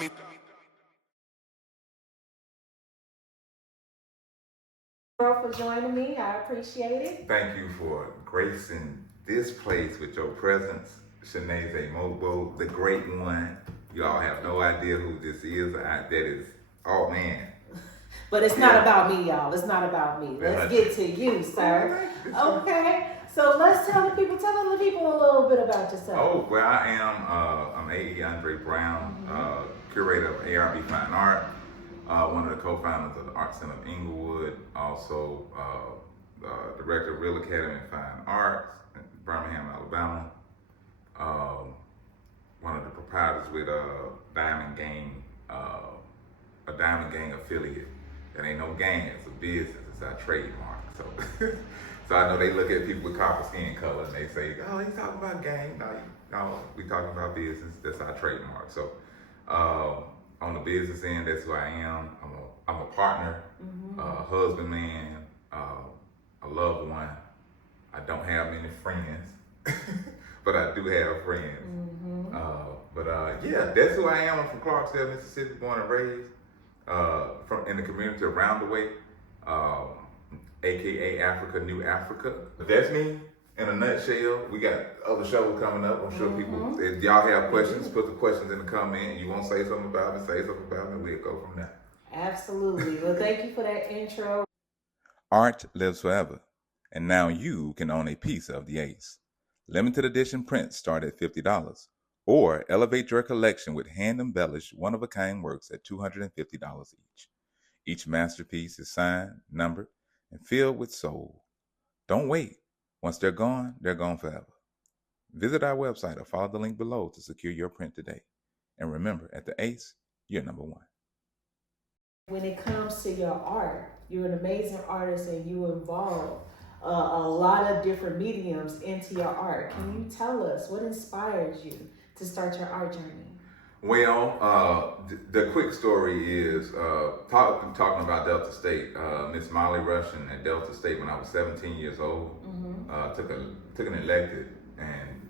me. For joining me. I appreciate it. Thank you for gracing this place with your presence. Shanae Mobo, the great one. Y'all have no idea who this is. That is, oh man. But it's not about me, y'all. It's not about me. Let's get to you, sir. Okay. So let's tell the people a little bit about yourself. Oh, well, I am, I'm A.E. Andre Brown, curator of ARB Fine Art, one of the co-founders of the Art Center of Inglewood, also director of Real Academy of Fine Arts in Birmingham, Alabama, one of the proprietors with Diamond Gang, a Diamond Gang affiliate. It ain't no gang, it's a business, it's our trademark. So so I know they look at people with copper skin color and they say, oh, he's talking about gang. No, we talking about business, that's our trademark. So on the business end, that's who I am. I'm a partner, a husband, man, a loved one. I don't have many friends, but I do have friends. Yeah, that's who I am. I'm from Clarksville, Mississippi, born and raised. From in the community around the way, aka Africa, New Africa. That's me in a nutshell. We got other shows coming up. I'm sure people, if y'all have questions, put the questions in the comment. You want to say something about me, say something about me. We'll go from there. Absolutely. Well, thank you for that intro. Art lives forever, and now you can own a piece of the Ace. Limited edition prints start at $50, or elevate your collection with hand-embellished, one-of-a-kind works at $250 each. Each masterpiece is signed, numbered, and filled with soul. Don't wait. Once they're gone forever. Visit our website or follow the link below to secure your print today. And remember, at the Ace, you're number one. When it comes to your art, you're an amazing artist and you involve a lot of different mediums into your art. Can you tell us what inspires you to start your art journey? Well, the quick story is talking about Delta State. Miss Molly Russian at Delta State when I was 17 years old. Took an elective, and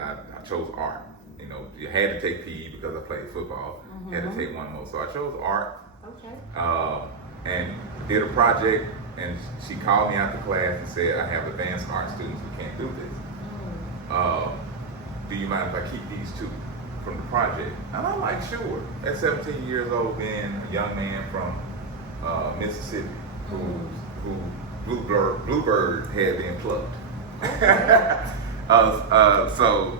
I chose art. You know, you had to take PE because I played football. Had to take one more, so I chose art. Okay. And did a project, and she called me after class and said, "I have advanced art students who can't do this. Do you mind if I keep these two from the project?" And I'm like, sure. At 17 years old, being a young man from Mississippi, who Bluebird had been plucked. So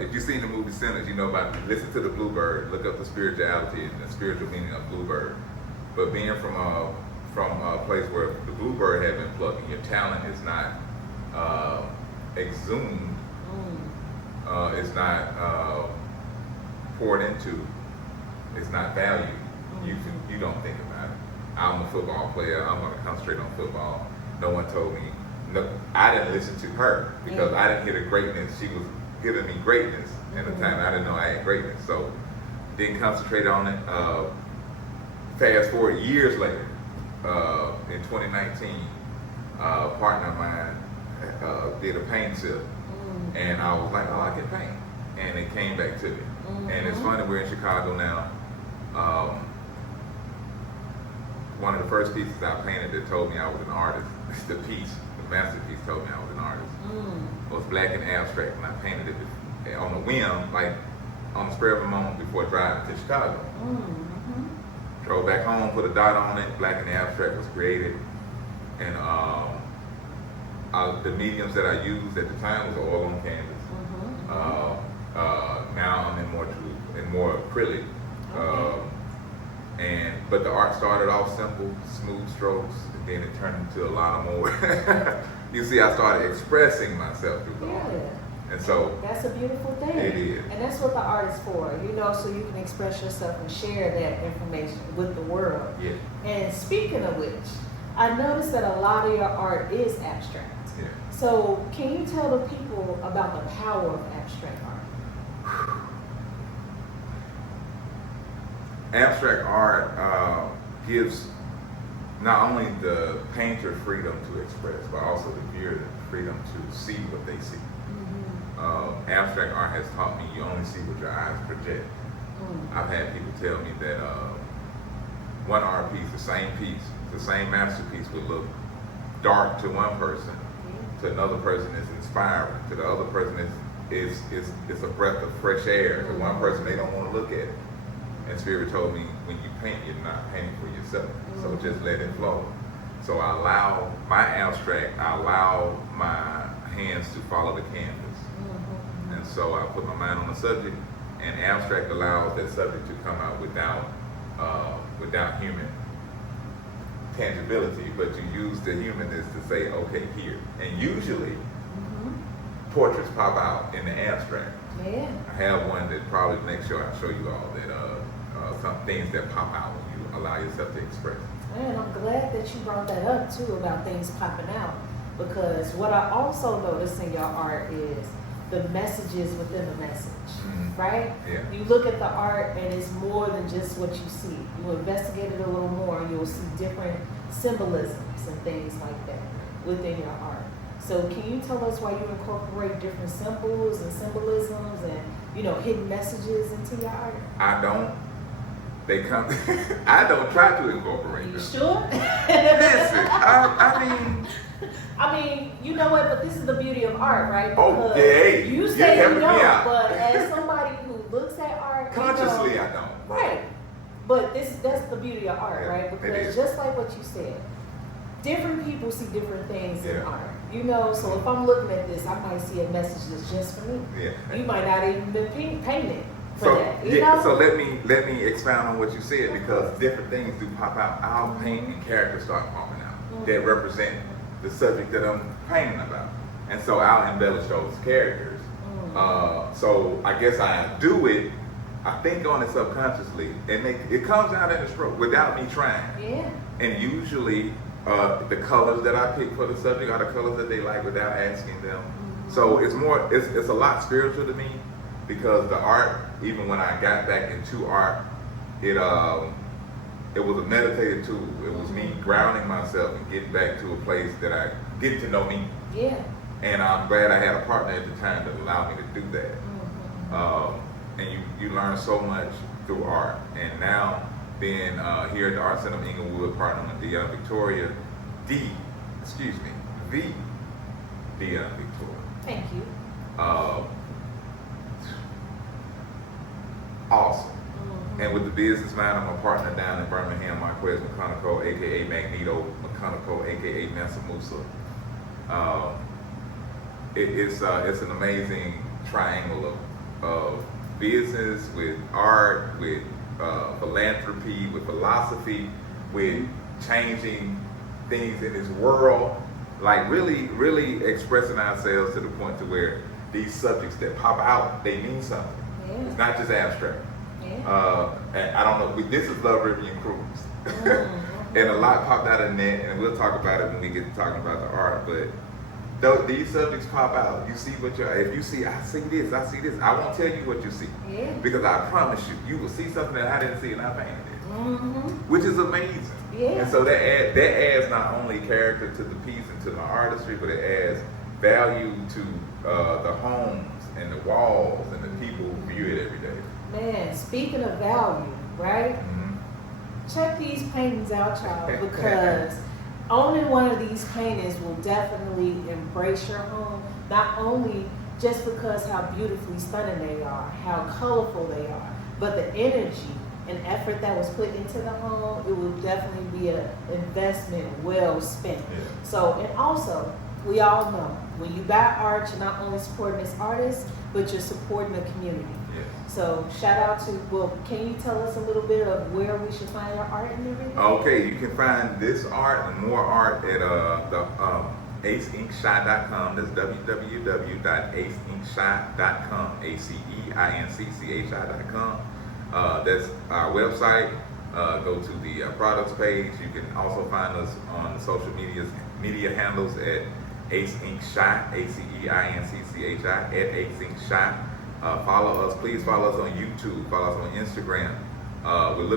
if you've seen the movie Sinners, you know about, listen to the Bluebird, look up the spirituality and the spiritual meaning of Bluebird. But being from a place where the Bluebird had been plucked and your talent is not exhumed, it's not poured into, it's not valued, you don't think about it. I'm a football player, I'm gonna concentrate on football. No one told me, no, I didn't listen to her because I didn't hear the greatness. She was giving me greatness at the time. I didn't know I had greatness, so didn't concentrate on it. Fast forward years later, in 2019, a partner of mine did a paint sip, and I was like, oh, I can paint, and it came back to me. And it's funny, we're in Chicago now. One of the first pieces I painted that told me I was an artist, the masterpiece told me I was an artist. It was black and abstract, and I painted it on a whim, like on the spur of a moment before driving to Chicago. Drove back home, put a dot on it, black and abstract was created. And the mediums that I used at the time was oil on canvas. Now I'm in more acrylic. But the art started off simple, smooth strokes, and then it turned into a lot more. You see, I started expressing myself through the art. And so that's a beautiful thing. It is. And that's what the art is for, you know, so you can express yourself and share that information with the world. Yeah. And speaking of which, I noticed that a lot of your art is abstract. Yeah. So can you tell the people about the power of abstract art? Abstract art gives not only the painter freedom to express, but also the viewer the freedom to see what they see. Abstract art has taught me you only see what your eyes project. I've had people tell me that one art piece, the same masterpiece would look dark to one person, to another person is inspiring, to the other person is a breath of fresh air, to one person they don't want to look at it. And Spirit told me, when you paint, you're not painting for yourself, so just let it flow. So I allow my hands to follow the canvas. And so I put my mind on the subject, and abstract allows that subject to come out without human tangibility, but you use the humanness to say, okay, here. And usually, portraits pop out in the abstract. Yeah. I have one that probably next show I'll show you all that some things that pop out when you allow yourself to express. Man, I'm glad that you brought that up too about things popping out, because what I also notice in your art is the messages within the message, right? Yeah. You look at the art and it's more than just what you see. You investigate it a little more and you'll see different symbolisms and things like that within your art. So can you tell us why you incorporate different symbols and symbolisms and, hidden messages into your art? I don't. They come. I don't try to incorporate You them. sure? Listen, I mean, you know what? But this is the beauty of art, right? Oh, Because yeah, you you're say you helping me don't, out. but as somebody who looks at art, Consciously, I don't. right? But that's the beauty of art, Yeah, right? it Because is. just like what you said, different people see different things in Yeah. art. So if I'm looking at this, I might see a message that's just for me. Yeah. You might not even be painted for So that. so let me expound on what you said, because different things do pop out. I'll paint and characters start popping out that represent the subject that I'm painting about, and so I'll embellish those characters. So I guess I do it. I think on it subconsciously, and it comes out in a stroke without me trying. Yeah. And usually, the colors that I pick for the subject are the colors that they like without asking them. So it's a lot spiritual to me, because the art, even when I got back into art, it was a meditative tool. It was me grounding myself and getting back to a place that I get to know me. Yeah. And I'm glad I had a partner at the time that allowed me to do that. And you learn so much through art. And now being here at the Art Center of Inglewood, partnering with Deanna Victoria, the Deanna Victoria. Thank you. Awesome. And with the business mind, I'm a partner down in Birmingham, Marquez McConaughey, aka Magneto McConaughey, aka Mansa Musa. It's an amazing triangle of business with art, with philanthropy, with philosophy, with changing things in this world, like really expressing ourselves to the point to where these subjects that pop out, they mean something. Yeah. It's not just abstract. Yeah. And I don't know, this is Love Rivian Cruz. And a lot popped out of net, and we'll talk about it when we get to talking about the art, but these subjects pop out. You see if you see, I see this, I won't tell you what you see. Yeah. Because I promise you will see something that I didn't see and I painted it. Which is amazing. Yeah. And so that adds not only character to the piece and to the artistry, but it adds value to the homes and the walls and the people who view it every day. Man, speaking of value, right? Check these paintings out, y'all, because owning one of these paintings will definitely embrace your home, not only just because how beautifully stunning they are, how colorful they are, but the energy and effort that was put into the home, it will definitely be an investment well spent. Yeah. So, and also, we all know, when you buy art, you're not only supporting this artist, but you're supporting the community. Yes. So shout out to, can you tell us a little bit of where we should find your art and everything? Okay, you can find this art and more art at the aceinkshot.com. That's www.aceinkshot.com. ACEINCCHI.com. That's our website. Go to the products page. You can also find us on the social media handles at Ace Ink Shot, ACEINCCHI, at Ace Ink Shot. Follow us. Please follow us on YouTube. Follow us on Instagram. We're looking